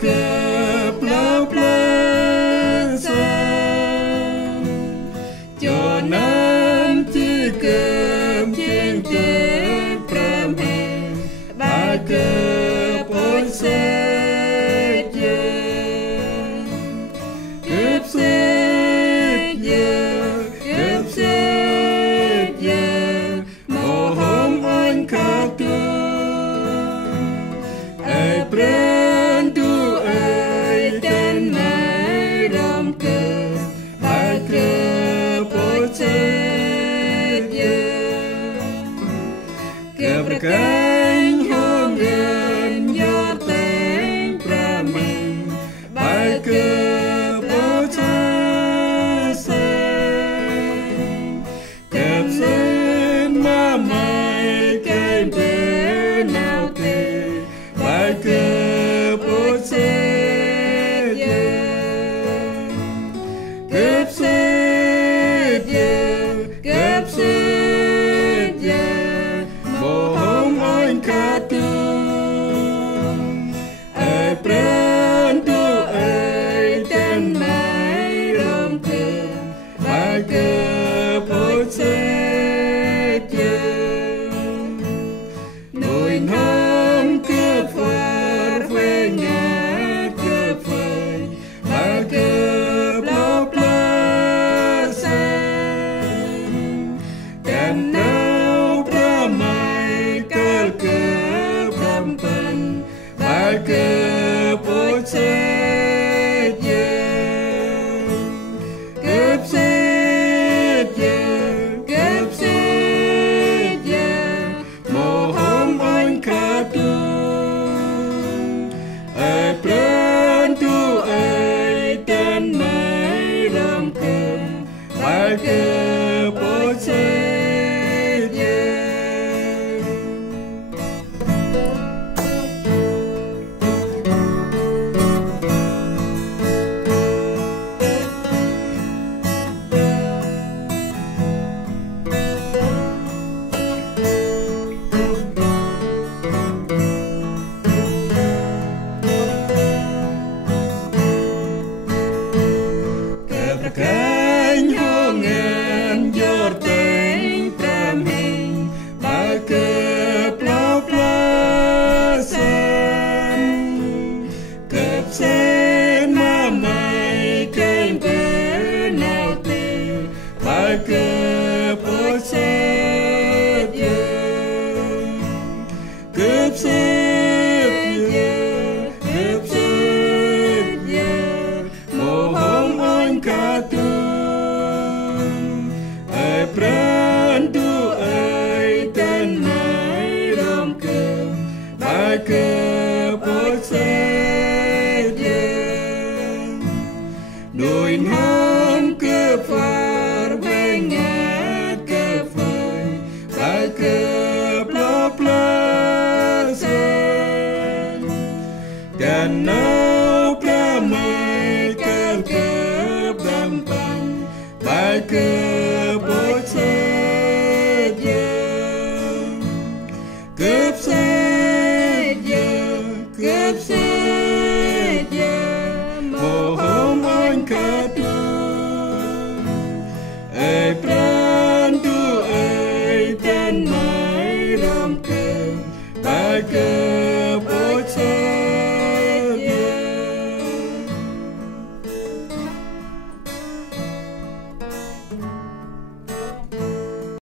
cờ plao plao sang cho nam chỉ cơm chiên cơm pram hè ba cờ bôi xe cướp xe mồ hông anh khát Pren tu ai ten mai ram ke ba ke poche ke prakan hong gen yo ten pramen ba ke poche se ke sen ma mai ke be now ke cơ bố xe cướp xe mồ hông anh khát tương ai pren tu ai tên mai ram cơ ba cơ bố xe nồi non cướp phơi quê nhà cướp phơi ba cướp lao plao sang cành nâu pra mai cướp đâm phần ba cướp bố xe cướp xe mồ hông anh khát ai pren tu ai tên mai ram cơm ba cơ bố xe cánh hông ngàn giọt tên pram hình ba cờ plao plao sang cướp xe ma mai kênh bể nào tìm ba cờ bố xe cướp xe mồ hông anh khát ai pren tu ai tên mai ram cơ ba cơ bố xe nồi non